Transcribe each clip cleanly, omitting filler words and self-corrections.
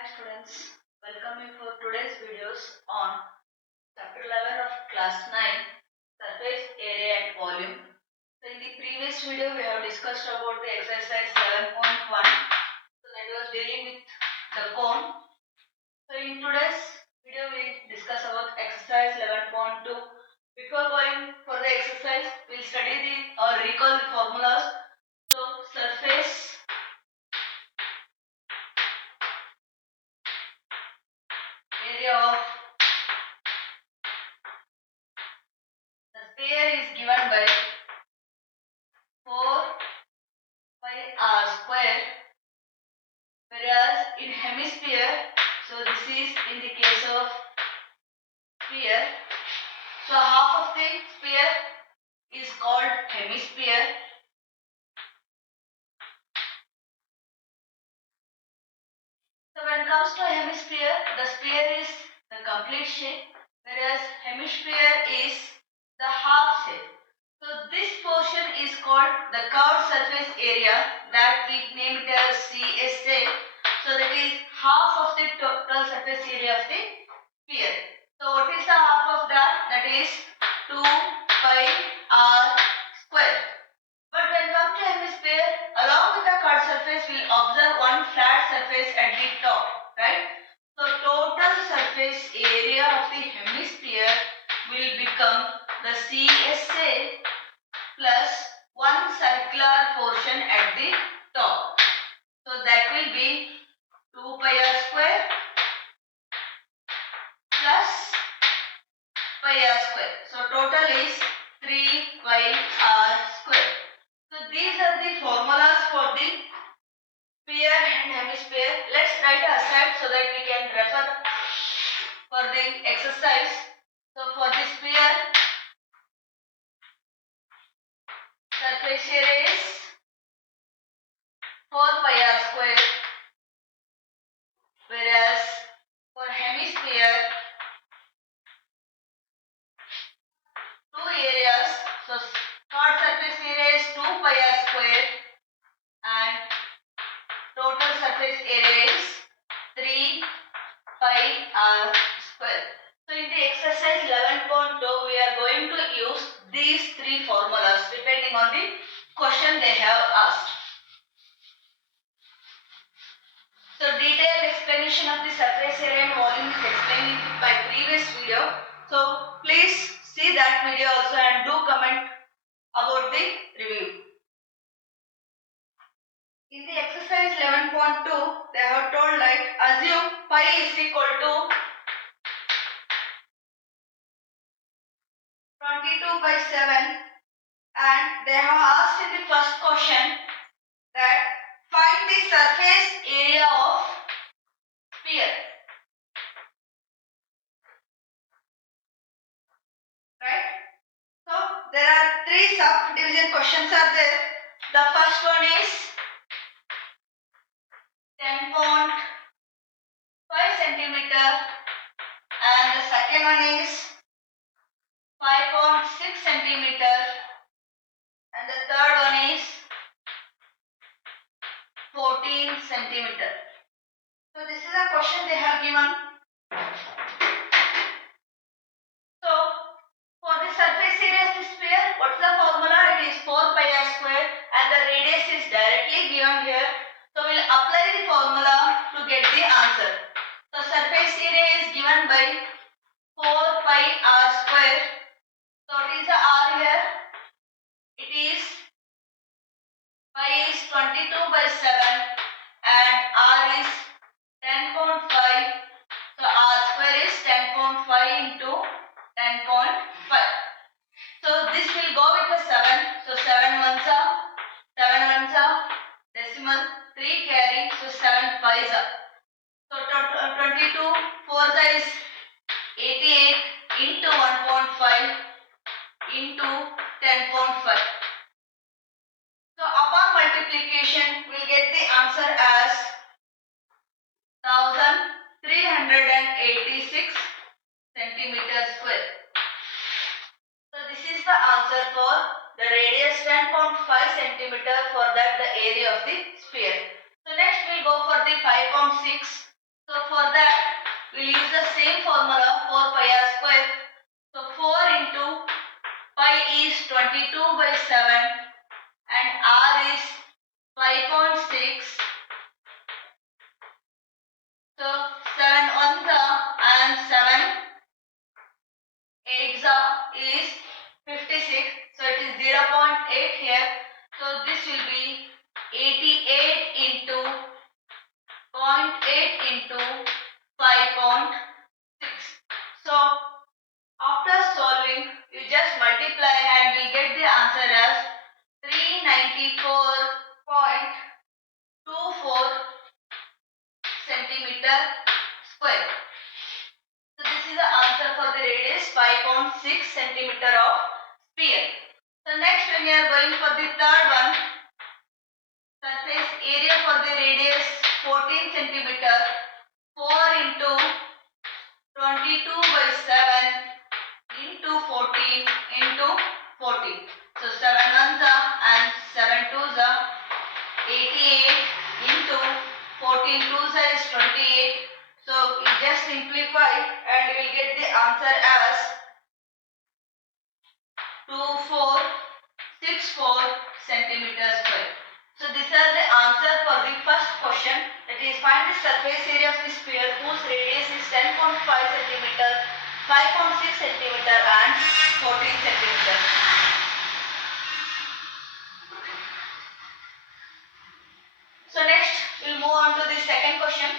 Hi students, welcome you for today's videos on chapter 11 of class 9, surface area and volume. So in the previous video we have discussed about the exercise 11.1. So that was dealing with the cone. So in today's video we discuss about exercise 11.2. Before going for the exercise, we'll study the or recall the formulas. So surface area of the sphere is given by 4 pi r square, whereas in hemisphere, so this is in the case of sphere, so half of the sphere is called hemisphere. So when it comes to hemisphere, the sphere is the complete shape, whereas hemisphere is the half shape. So this portion is called the curved surface area, that we name it as CSA. So that is half of the total surface area of the sphere. So what is the half of that? That is 2 pi r square. But when come to hemisphere, along with the curved surface, we'll observe one flat surface at the top, right? So total surface area of the hemisphere will become the CSA plus one circular portion at the top. So that will be 2 pi r square plus pi r square. So total is 3 pi r square. So these are the formulas for the sphere and hemisphere. Let's write aside so that we can refer for the exercise. So for the sphere, surface area is 4 pi r square, whereas for hemisphere, two areas. So third surface area is 2 pi r square and total surface area is 3 pi r square. So in the exercise 11.2, we are going to use these three formulas depending on the question they have asked. So detailed explanation of the surface area and volume is explained in my previous video. So please see that video also and do comment about the review. In the exercise 11.2, they have told like assume pi is equal to 22 by 7, and they have asked in the first question that find the surface area of sphere, right? So there are three subdivision questions are there. The first one is 10.5 centimeter and the second one is 5.6 centimeter and the third one is 14 centimeter. So this is a question they have given. So for the surface area of the sphere, what is the formula? It is 4 pi r square and the radius is directly given here. So we'll apply the formula to get the answer. So surface area is given by 4 pi r square. So what is the r here? It is pi is 22 by 7 and r is 10.5. So r square is 10.5 into 10.5. So this will go with the 7. So 7 ones are 7 ones are decimal, 3 carry, so 7 5s are. So 22 4s is 88 into 1.5 into 10.5. So upon multiplication, we'll get the answer as 1386 centimeter square. So this is the answer for the radius 10.5 centimeter, for that the area of the sphere. So next we'll go for the 5.6. So this will be 88 into 0.8 into 5.6. So after solving, you just multiply and we get the answer as 394.24 centimeter square. So this is the answer for the radius 5.6 centimeter of sphere. So next when you are going for the third one, surface area for the radius 14 centimeter, 4 into 22 by 7 into 14 into 40. So 7 ones are and 7 twos are 88 into 14 twos is 28. So you just simplify and you will get the answer as 2464 centimeters square. So these are the answer for the first question, that is find the surface area of the sphere whose radius is 10.5 centimeter, 5.6 centimeter and 14 centimeter. So next we'll move on to the second question.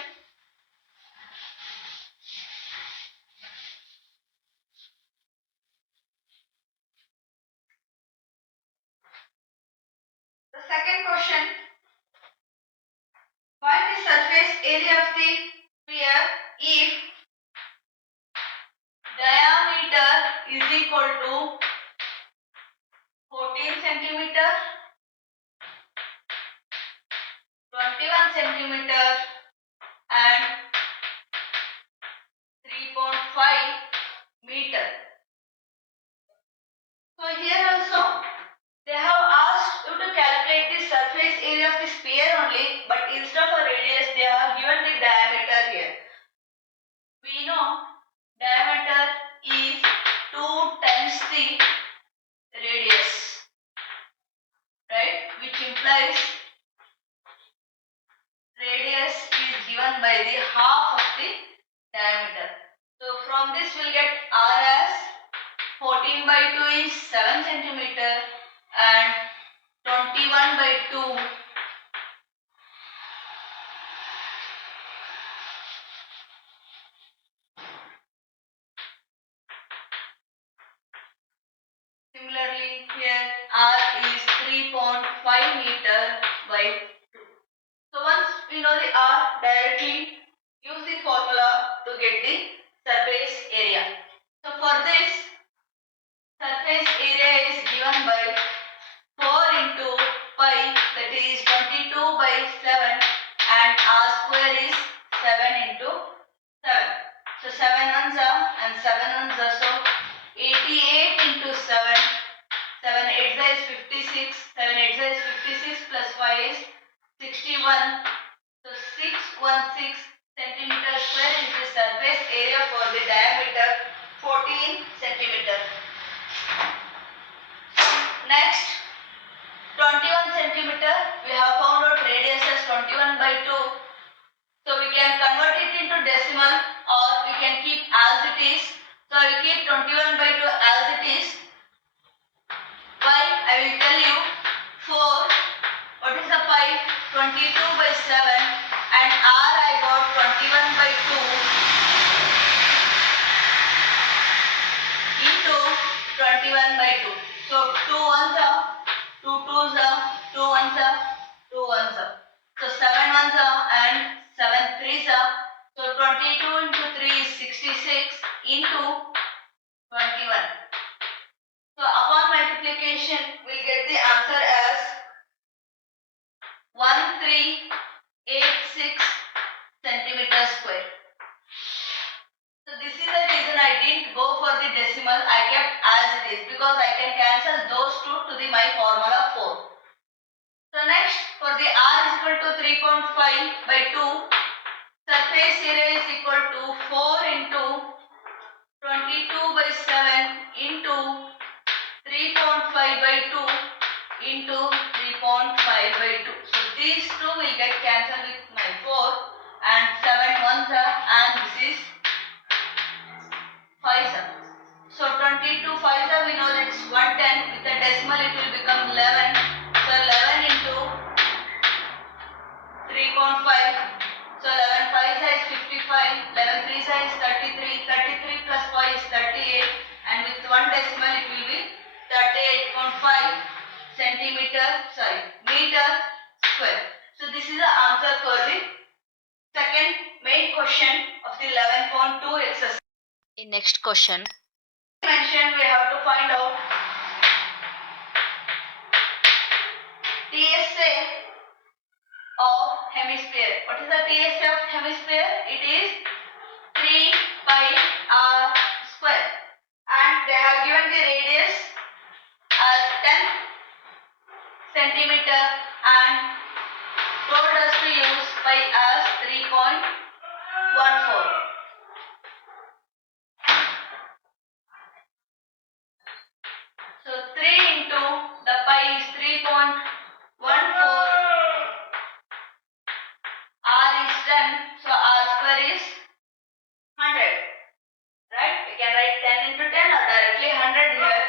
The second question, find the surface area of the sphere if diameter is equal to 14 centimeter, 21 centimeter and 3.5 meter. So here also they have asked you to calculate the surface area of the sphere only, but instead of a radius they have given the diameter here. We know diameter is 2 times the radius, right? Which implies radius is given by the half of the diameter. So from this we'll get R as 14 by 2 is 7 centimeter and 21 by 2 similarly here R is 3.5 meter by 2. So once we know the R, directly use the formula to get the surface area. So for this, surface area is given by 4 into pi, that is 22 by 7 and R square is 7 into 7. So 7 ones are and 7 ones are, so 88 into 7, 7 8 is 56, 7 8 is 56 plus 5 is 61. So 616 centimeter square is the surface area for the diameter 14 centimeter. Next, 21 centimeter, we have found out radius as 21 by 2. So we can convert it into decimal or we can keep as it is. So I will keep 21 by 2 as it is. Pi, I will tell you 4. What is the pi? 22 by 7 and R I got 21 by 2 into 21 by 2. So 2 ones are, 2 twos are, 2 ones are, 2 ones are. So 7 ones are and 7 threes are. So 22 into 3 is 66 into 21. So upon multiplication, we'll get the answer as 1386 centimeter square. So this is the reason I didn't go for the decimal. I kept as it is because I can cancel those two to the my formula 4. So next, for the R is equal to 3.5 by 2, surface area is equal to 4 into 22 by 7 into 3.5 by 2 into 3.5 by 2. So these two will get cancelled with my 4 and 7 ones are and this is 5s are. So 22 5s are, we know that it's 110, with the decimal it will become 11. So 11 meter square. So this is the answer for the second main question of the 11.2 exercise. In next question, Mentioned we have to find out TSA of hemisphere. What is the TSA of hemisphere? It is 3 pi r square, and they have given the radius as 10 centimeter and told us to use pi as 3.14. So 3 into the pi is 3.14, r is 10, so r square is 100. Right? We can write 10 into 10 or directly 100 here.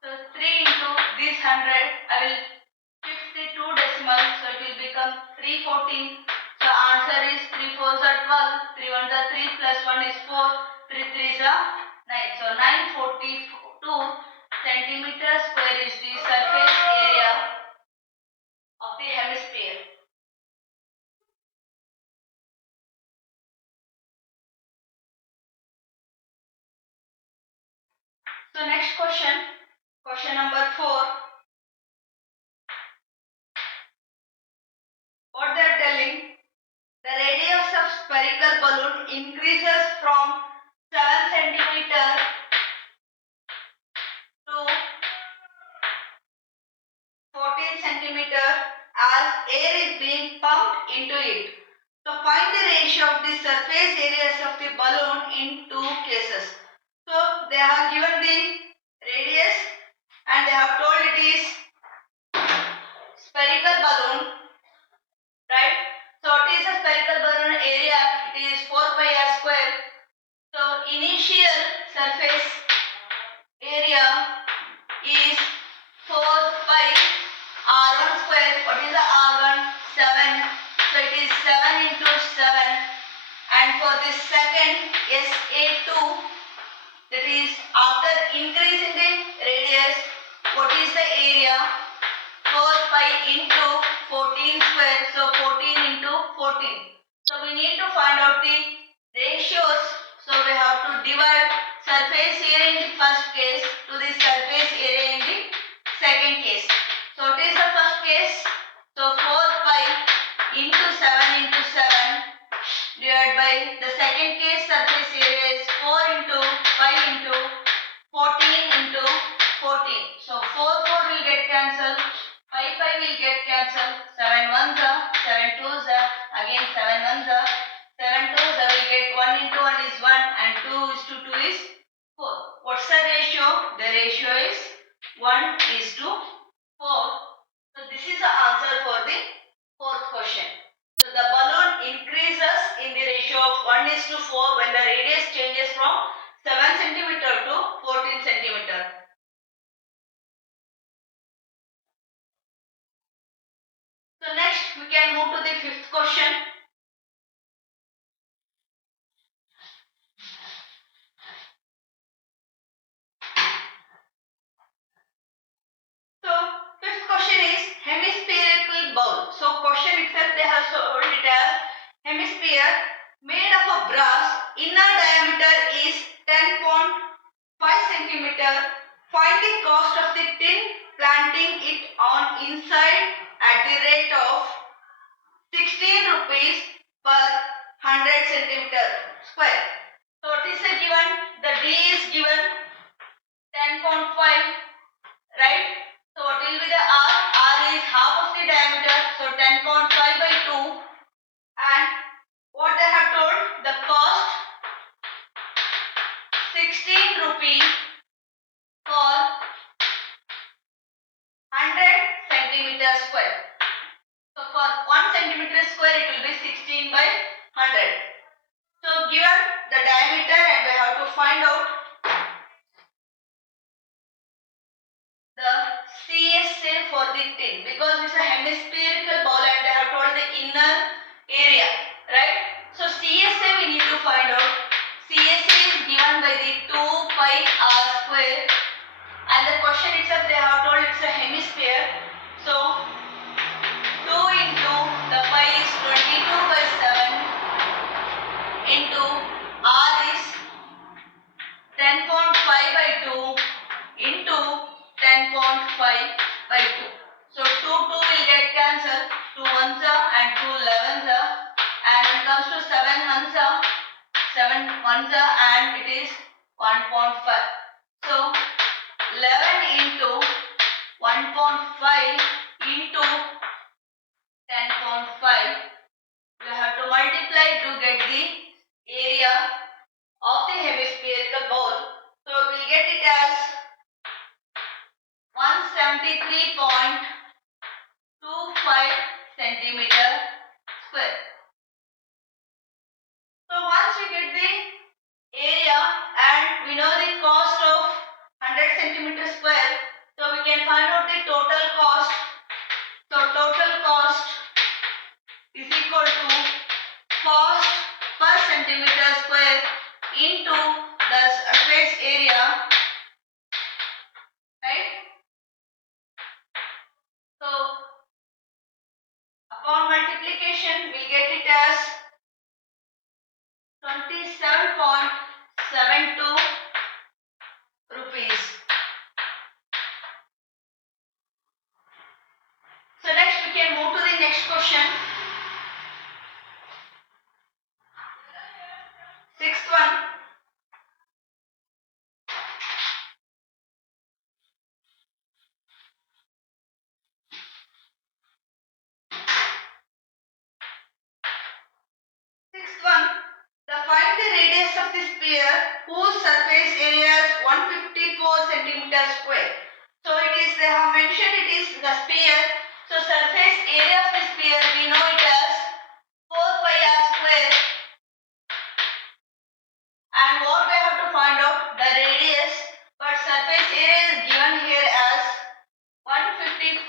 So 3 into this 100, I will shift the 2 decimals, so it will become 314. So answer is 3 4s are 12, 3 1s are 3, plus 1 is 4, 3 3s are 9. So 942 centimeter square is the surface area of the hemisphere. So next question, question number 4. What they are telling, the radius of spherical balloon increases from 7 centimeter to 14 centimeter as air is being pumped into it. So find the ratio of the surface areas of the balloon in two cases. So they have given the radius and they have told it is spherical balloon, right? So what is a spherical balloon area? It is 4 pi r square. So initial surface area is 4 pi r1 square. What is the r1? 7. So it is 7 into 7. And for the second SA2, that is after increasing the radius, what is the area? 4 pi into 14 square. So 14 into 14. So we need to find out the ratios. So we have to divide surface area in the first case to the surface area in the second case. So what is the first case? So 4 pi into 7 into 7 divided by the second case surface area is 4 into 5 into 14 into 14. So 4 4 will get cancelled, 5 5 will get cancelled, 7 1s are, 7 2s are, again 7 1s are, 7 2s are, will get 1 into 1 is 1 and 2 is to 2 is 4. What's the ratio? The ratio is 1 is to 4. So this is the answer for the fourth question. So the balloon increases in the ratio of 1 is to 4 when the radius changes from 7 centimeter to 14 centimeter. So next we can move to the fifth question. So fifth question is hemispherical bowl. So question itself they have told it as hemisphere made of a brass, inner diameter is 10.5 centimeter. Find the cost of the tin planting it on inside at the rate of 16 rupees per 100 centimeter square. So what is the given? The D is given 10.5, right? So what will be the R? R is half of the diameter, so 10.5 by 2. And what they have told, the cost 16 rupees for 100 centimeter square. So for 1 centimeter square it will be 16 by 100. So given the diameter and we have to find out the CSA for the tin because it's a hemispherical ball and they have told the inner area, right? So CSA we need to find out. CSA is given by pi r square. And the question itself they have told it's a hemisphere. So 2 into the pi is 22 by 7 into r is 10.5 by 2 into 10.5 by 2. So 2 will get cancelled. 2 ones are and 2 11s are. And it comes to 7 ones are, 7 ones are, and it is 1.5. So 11 into 1.5 into 10.5. You have to multiply to get the area of the hemispherical bowl. So we'll get it as 173.25 centimeter square. So once we get the area and we know the cost of 100 centimeter square, so we can find out the total cost. So total cost is equal to cost per centimeter square into the surface area, right? So upon multiplication we get it as 27.72 rupees. So next we can move to the next question. Sixth one. Sixth one. Find the radius of the sphere whose surface area is 154 centimeter square. So it is, they have mentioned it is the sphere. So surface area of the sphere we know it as 4 pi r square. And what we have to find out? The radius. But surface area is given here as 154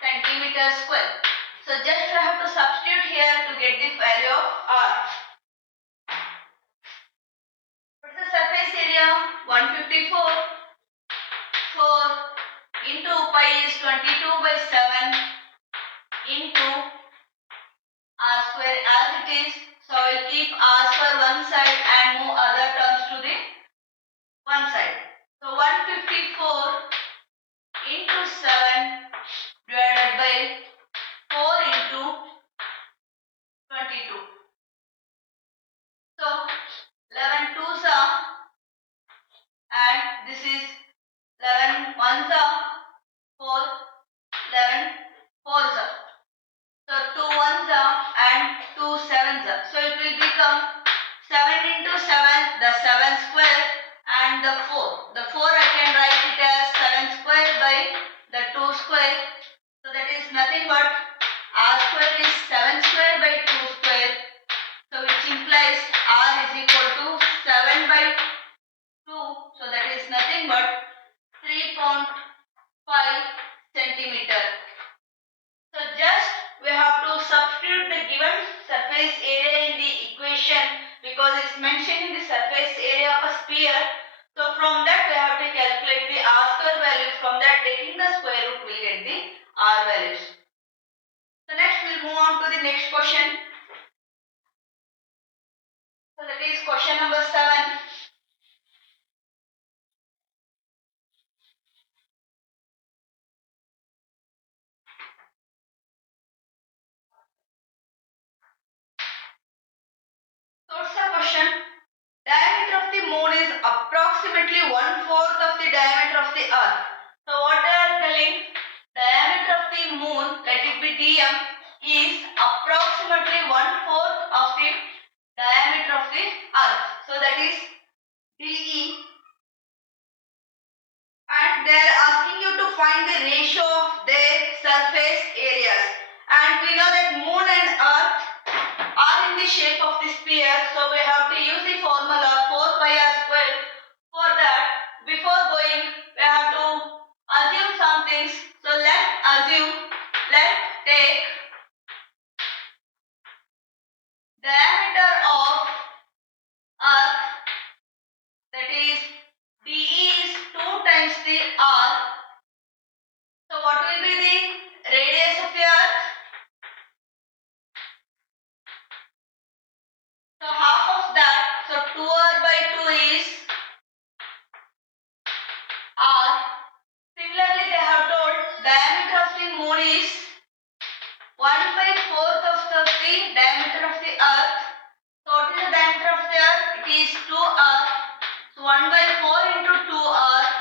centimeter square. So just we have to substitute here to get the value of r. What's the surface area? 154. 4 into pi is 22 by 7 into r square as it is. So I will keep r square one side and move other terms to the one side. So 154 into 7 divided by 4 into 22. So 11 twos are, and this is 11 ones are, 4, 11 fours are. So 2 ones are and 2 sevens are. So it will become 7 into 7, the 7 square, and the 4. The 4 I can write it as 7 square by the 2 square. So that is nothing but r square is 7 square by 2 square. So which implies r is equal to 7 by 2. So that is nothing but 3.5 centimeter. So just we have to substitute the given surface area in the equation because it's mentioned in the surface area of a sphere. So from that we have to calculate the r square value. From that, taking the square root, we will get the r values. So next we'll move on to the next question. So that is question number 7. So what's the question? Diameter of the moon is approximately 1/4 of the diameter of the earth. So what they are telling? Diameter of the moon, let it be dm, is approximately 1/4 of the diameter of the earth. So that is de. And they are asking you to find the ratio of their surface areas. And we know that moon and earth are in the shape of the sphere, so we have to use the formula 4 pi r square. For that, before going, we have to assume some things. So let's take diameter of earth, that is is 1/4 of the diameter of the earth. So what is the diameter of the earth? It is 2 earth. So 1/4 into 2 earth.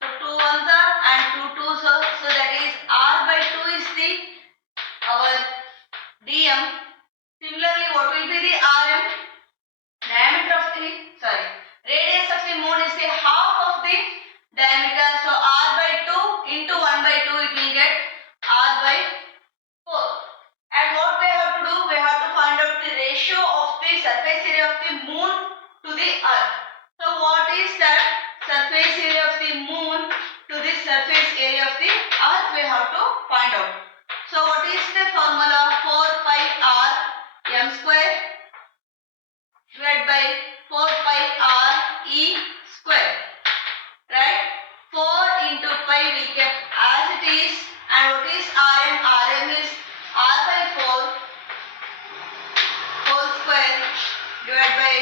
So 2 ones are and 2 twos are. So that is r/2 is the our dm. Similarly, what will be the rm? Diameter of the radius of the moon is the half of the diameter. So r/2 into 1/2 it will get r/4. And what we have to do? We have to find out the ratio of the surface area of the moon to the earth. So what is that surface area of the moon to the surface area of the earth? We have to find out. So what is the formula? 4 pi r m square divided by 4 pi r e square. Right? 4 into pi we kept as it is. And what is rm? Rm is r/4 whole square divided by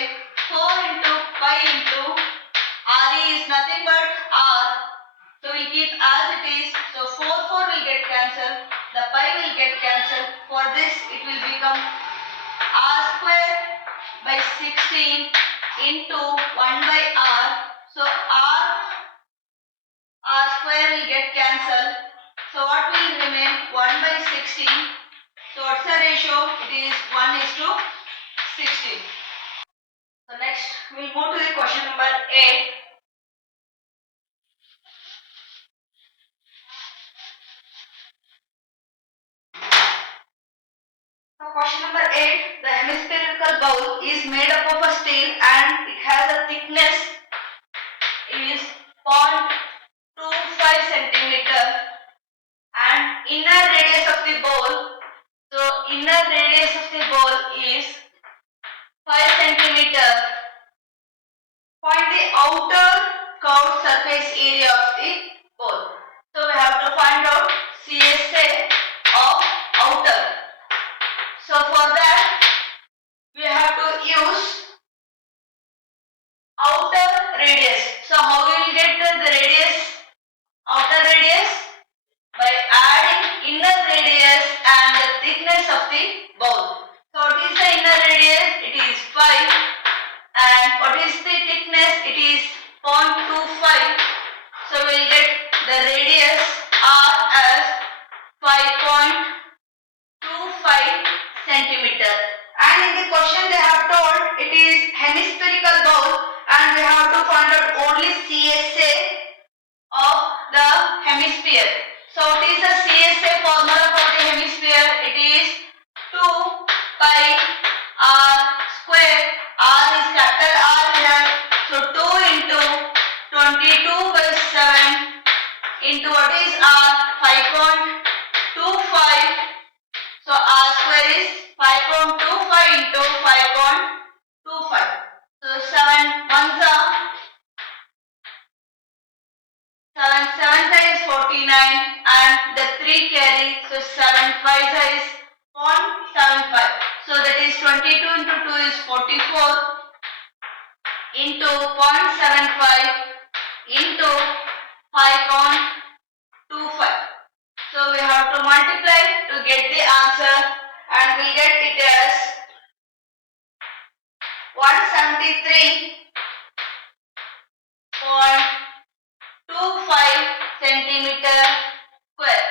4 into pi into re is nothing but r. So we keep as it is. So 4 will get cancelled. The pi will get cancelled. For this it will become r square by 16 into 1 by r. So r square will get cancelled. So what will remain? 1 by 16. So what's the ratio? It is 1:16. So next we'll move to the question number 8. So question number 8. The hemispherical bowl is made up of a steel and it has a thickness is 0.25 centimeter and inner radius of the bowl. So inner radius of the bowl is 5 centimeter. Find the outer curved surface area of the bowl. So we have to find out CSA of outer. So for that we have to use outer radius. So how we will get the radius? Outer radius by adding inner radius and the thickness of the bowl. So what is the inner radius? It is 5. And what is the thickness? It is 0.25. So we will get the radius r as 5.25 centimeter. And in the question they have told it is hemispherical bowl and we have to find out only CSA of the hemisphere. So what is the CSA formula for the hemisphere? It is 2 pi r square. R is capital R here. So 2 into 22 by 7 into what is r? 5.25. So r square is 5.25 into 5.25. So 7 ones are 7 7 is 49 and the 3 carry. So 7 5 is 0.75. So that is 22 into 2 is 44 into 0.75 into 5.25. So we have to multiply to get the answer and we get it as 173.25 centimeter square.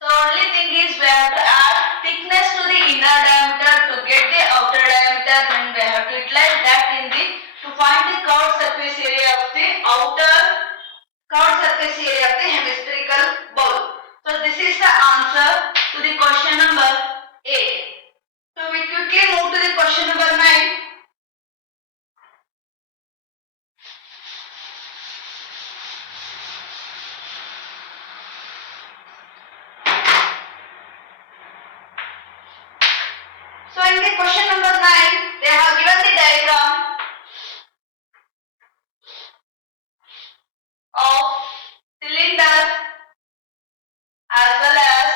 So only thing is we have to add thickness to the inner diameter to get the outer diameter, and we have to utilize that in the to find the curved surface area of the outer curved surface area of the hemispherical bowl. So this is the answer to the question number 8. So we quickly move to the question number 9. So in the question number 9, they have given the diagram of cylinder as well as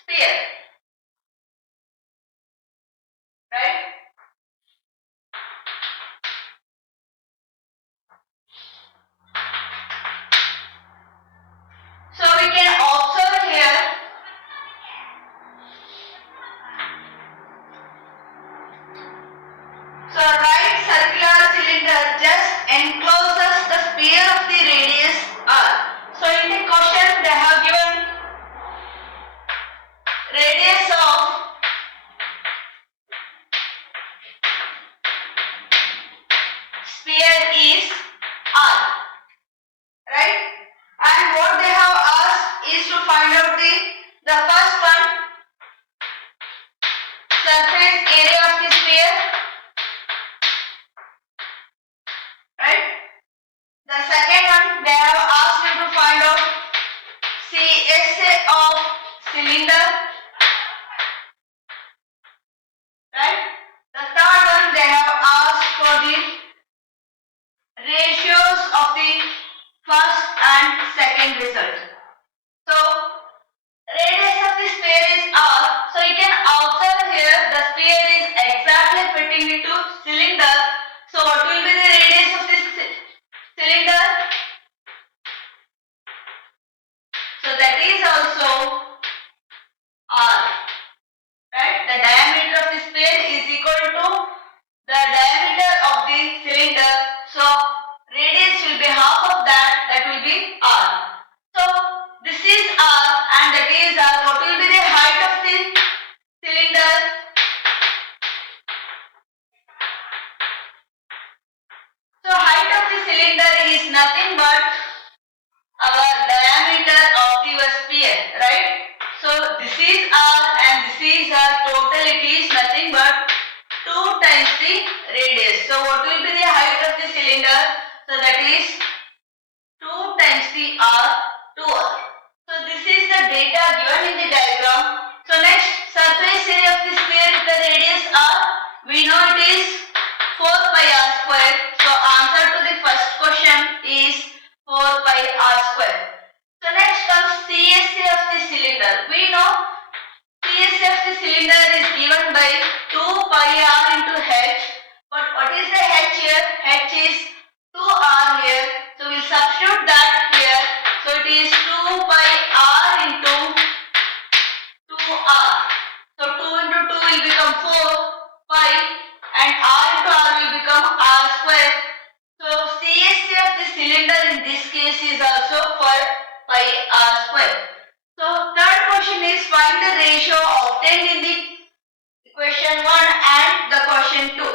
sphere. Right? So right circular cylinder just encloses the sphere of the radius r. So in the question they have given radius of sphere is r, right? And what they have asked is to find out the first one, surface area of the sphere, right? The second one they have asked you to find out CSA of cylinder, right? The third one they have asked for the ratios of the first and second result. So radius of the sphere is r. So you can observe here the sphere is exactly fitting into cylinder. So what will be the radius of this cylinder? So that is also r, right? The diameter of the sphere is equal to the diameter of the cylinder. So radius will be half of that, that will be r. So this is r and that is r. What will be the height of the cylinder? So height of the cylinder is nothing but our diameter of the sphere, right? So this is r and this is r. Total it is nothing but 2 times the radius. So what will be the height of the cylinder? So that is 2 times the r, 2r. So this is the data given in the diagram. So next, surface area of the sphere with the radius r, we know it is 4 pi r square. So answer to the first question is 4 pi r square. So next comes CSA of the cylinder. We know CSA of the cylinder is given by 2 pi r into h. But what is the h here? H is 2r here. So we'll substitute that here. So it is 2 pi r into 2r. So 2 into 2 will become 4 pi and r into r will become r square. So CSA of the cylinder in this case is also 4 pi r square. So third question is find the ratio obtained in the question 1 and the question 2.